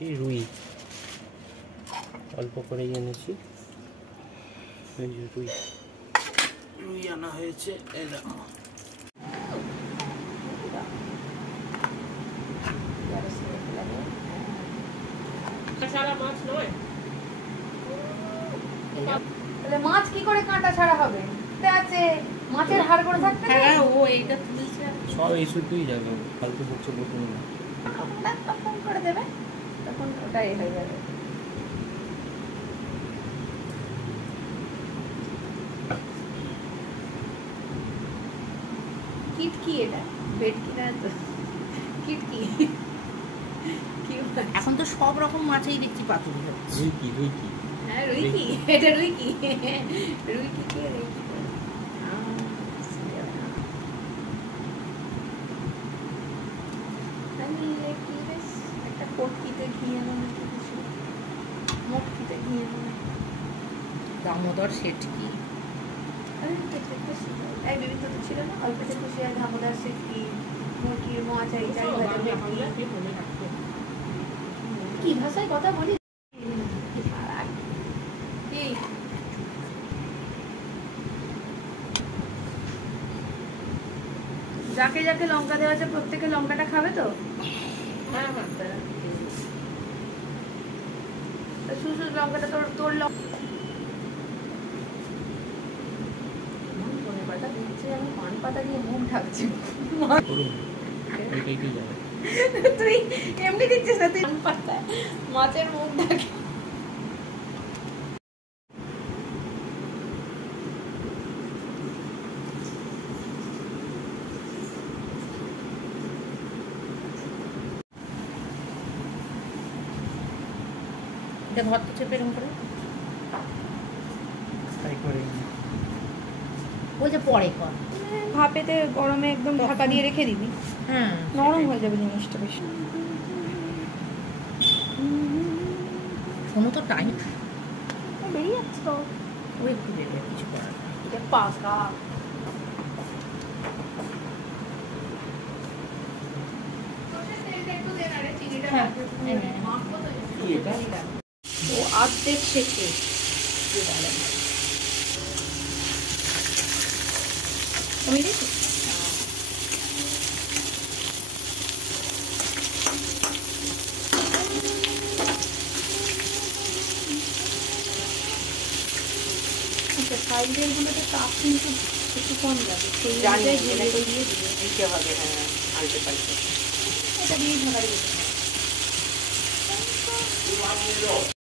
রুই অল্প করেই এনেছি, রুই রুই আনা হয়েছে। এই দেখো মাছ কি করে কাঁটা ছাড়া হবে? আছে মাছের হাড় করে থাকতে। হ্যাঁ ও এইটা তুলছে সব এই শুধুই যাবে, ফালতু হচ্ছে বলতে না। ফোন করে দেবে, তখন ওটাই হয়ে যাবে। কিটকি, এটা ভেটকি না তো, কিটকি। এখন তো সব রকম মাছেই দেখছি পাতুরি হচ্ছে। রুই কি হ্যাঁ রুই কি, এটা রুই কি, রুই কি কে রুই কি। আমি কি বেশ একটা কটকিতে ঘি আনো নাকি কিছু, মটকিতে ঘি আনো, দামোদর সেটকি। এই বিভিন্ন তো ছিল না, অল্পতে খুশি আর দামোদর সেটকি, মুরগির মোয়াচাই চাই ভাজা ভেটকি। কি ভাষায় কথা বলি কি? যাকে যাকে লঙ্কা দেওয়া আছে প্রত্যেকে লঙ্কাটা খাবে তো? হ্যাঁ হ্যাঁ শুধু লঙ্কাটা তোর পাতা দিচ্ছে, আমি পান পাতা দিয়ে মুখ ঢাকছি। তুই এমনি দিচ্ছিস না, তুই পান পাতা মাছের মুখ ঢাকে। এটা ধরতে চেপে এরকম করে ওই যে পরে কর ভাপেতে গরমে একদম ঢাকা দিয়ে রেখে দিবি, হ্যাঁ নরম হয়ে যাবে জিনিসটা বেশি। কোনো তো টাইম বেরিয়ে যাচ্ছে তো, ও একটু দেবে, কিছু করার নেই। এটা পাকা। ও অর্ধেক শেষে সাইডের গুলোতে তাপ কিন্তু একটু কম লাগে, সেই অনুযায়ী দিয়ে দিতে হবে। হ্যাঁ আলতে পাল্টে এটা দিয়ে ঢাকা দিতে হবে।